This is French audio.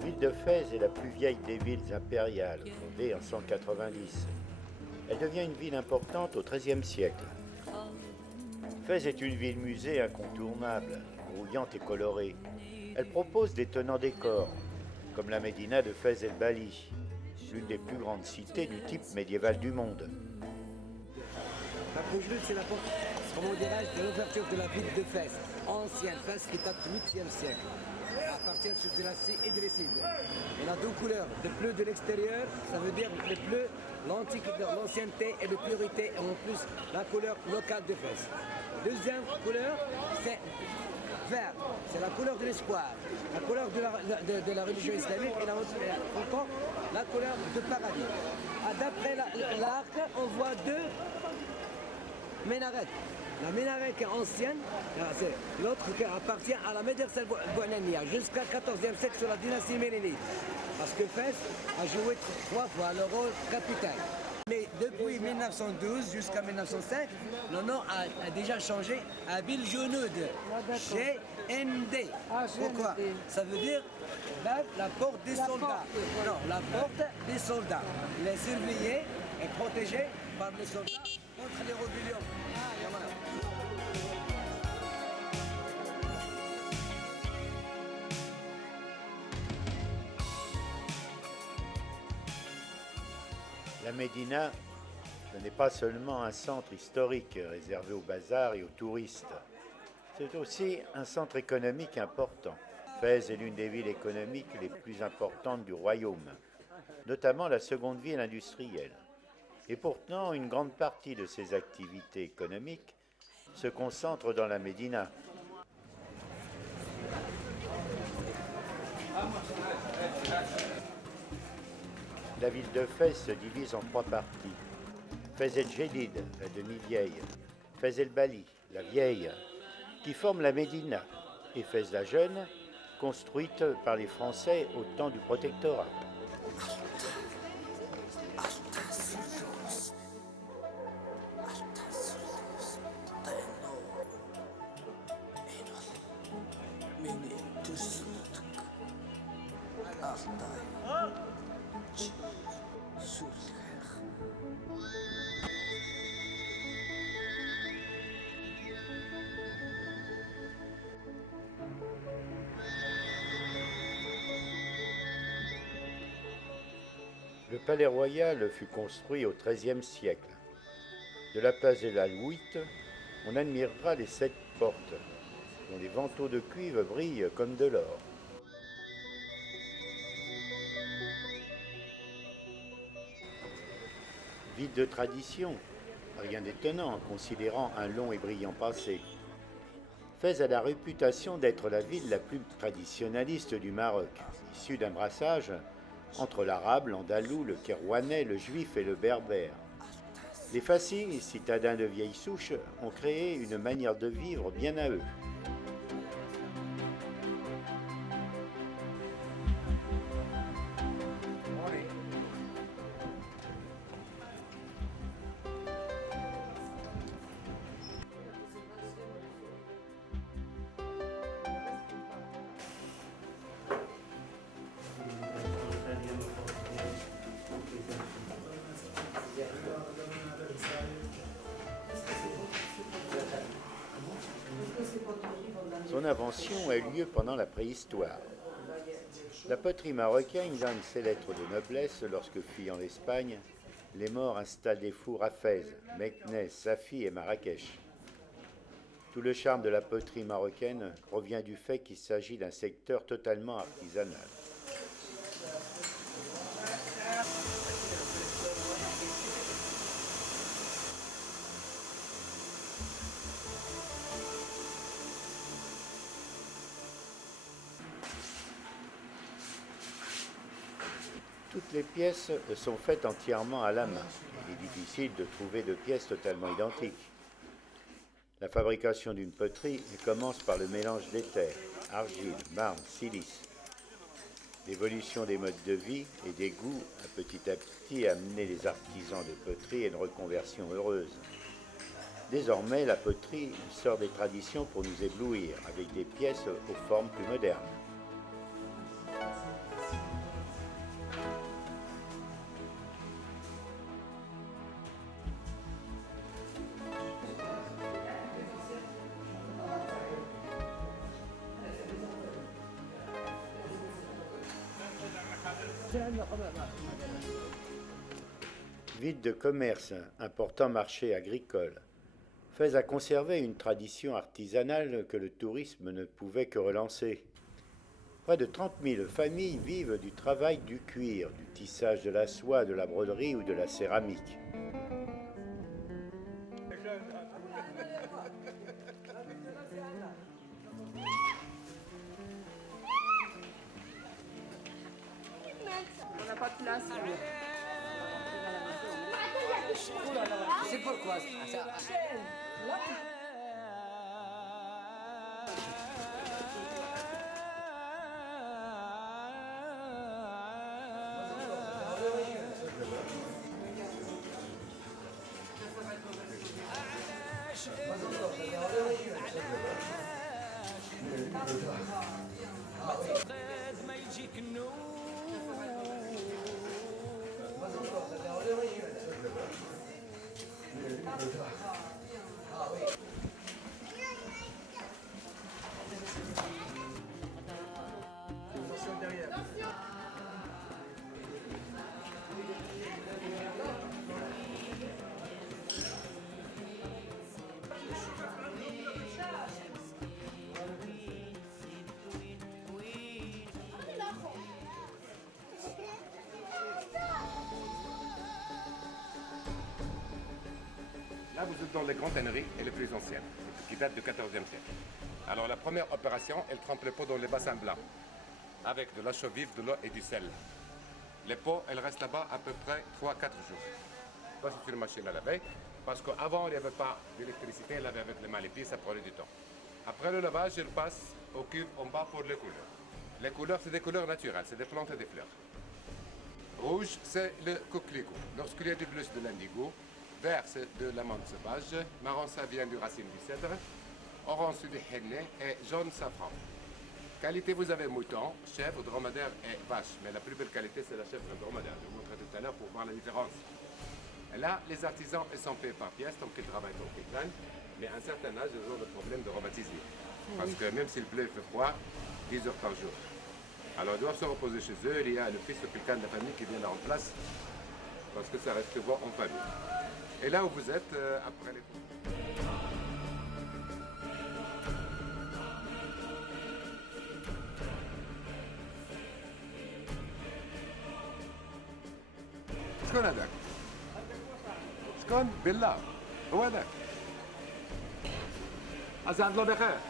ville de Fès est la plus vieille des villes impériales, fondée en 190. Elle devient une ville importante au XIIIe siècle. Fès est une ville-musée incontournable, grouillante et colorée. Elle propose d'étonnants décors, comme la Médina de Fès el Bali, l'une des plus grandes cités du type médiéval du monde. La Pougelude, c'est la porte, comment dirais-je, de l'ouverture de la ville de Fès, ancienne Fès qui date du 8e siècle, à partir de la scie et de l'Esside. On a deux couleurs, le bleu de l'extérieur, ça veut dire le bleu, l'antiquité, l'ancienneté et la purité, et en plus la couleur locale de Fès. Deuxième couleur, c'est vert, c'est la couleur de l'espoir, la couleur de la religion islamique et encore la couleur de paradis. D'après l'arc, on voit deux minaret. La minaret qui est ancienne, c'est l'autre qui appartient à la Médersa Bouanania jusqu'à 14e siècle sur la dynastie Mélinide. Parce que Fès a joué 3 fois le rôle capital. Mais depuis 1912 jusqu'à 1905, le nom a déjà changé à Biljounoud, GND. Pourquoi? Ça veut dire la porte des soldats. Non, la porte des soldats. Les surveillés et protégés par les soldats contre les rébellions. La Médina, ce n'est pas seulement un centre historique réservé aux bazars et aux touristes. C'est aussi un centre économique important. Fès est l'une des villes économiques les plus importantes du royaume, notamment la seconde ville industrielle. Et pourtant, une grande partie de ses activités économiques se concentre dans la Médina. La ville de Fès se divise en 3 parties. Fès el Jedid, la demi-vieille, Fès el Bali, la vieille, qui forme la Médina, et Fès la jeune, construite par les Français au temps du protectorat. Le palais royal fut construit au XIIIe siècle. De la place de la Louite, on admirera les 7 portes, dont les vantaux de cuivre brillent comme de l'or. Ville de tradition, rien d'étonnant considérant un long et brillant passé. Fès a la réputation d'être la ville la plus traditionnaliste du Maroc, issue d'un brassage entre l'arabe, l'andalou, le kérouanais, le juif et le berbère. Les Fassis, citadins de vieille souche, ont créé une manière de vivre bien à eux. Son invention a eu lieu pendant la préhistoire. La poterie marocaine gagne ses lettres de noblesse lorsque, fuyant l'Espagne, les Maures installent des fours à Fès, Meknès, Safi et Marrakech. Tout le charme de la poterie marocaine provient du fait qu'il s'agit d'un secteur totalement artisanal. Toutes les pièces sont faites entièrement à la main. Il est difficile de trouver de pièces totalement identiques. La fabrication d'une poterie commence par le mélange d'éther, argile, marne, silice. L'évolution des modes de vie et des goûts a petit à petit amené les artisans de poterie à une reconversion heureuse. Désormais, la poterie sort des traditions pour nous éblouir avec des pièces aux formes plus modernes. Ville de commerce, important marché agricole, Fès a conservé une tradition artisanale que le tourisme ne pouvait que relancer. Près de 30 000 familles vivent du travail du cuir, du tissage de la soie, de la broderie ou de la céramique. On n'a pas de place. C'est pourquoi Là, vous êtes dans les grandes tanneries et les plus anciennes, qui datent du XIVe siècle. Alors, la première opération, elle trempe les pots dans les bassins blancs, avec de la chaux vive, de l'eau et du sel. Les pots, elles restent là-bas à peu près 3-4 jours. Ça, c'est une machine à laver, parce qu'avant, il n'y avait pas d'électricité, elle lavait avec les mains, les pieds, ça prenait du temps. Après le lavage, elle passe au cube en bas pour les couleurs. Les couleurs, c'est des couleurs naturelles, c'est des plantes et des fleurs. Rouge, c'est le coquelicot. Lorsqu'il y a du bleu, c'est de l'indigo. Vert, c'est de l'amande sauvage. Marron, ça vient du racine du cèdre. Orange, c'est du henné. Et jaune, safran. Qualité, vous avez mouton, chèvre, dromadaire et vache. Mais la plus belle qualité, c'est la chèvre et le dromadaire. Je vous montrerai tout à l'heure pour voir la différence. Et là, les artisans, ils sont payés par pièce, donc ils travaillent comme ils gagnent. Mais à un certain âge, ils ont le problème de rhumatisme. Parce que même s'il pleut, il fait froid, 10 heures par jour. Alors ils doivent se reposer chez eux. Il y a le fils ou quelqu'un de la famille qui vient là en place. Parce que ça reste souvent en famille. Et là où vous êtes, après les cours. شكون هذاك؟ شكون؟ بالله هو هذاك. أسعد الله بخير.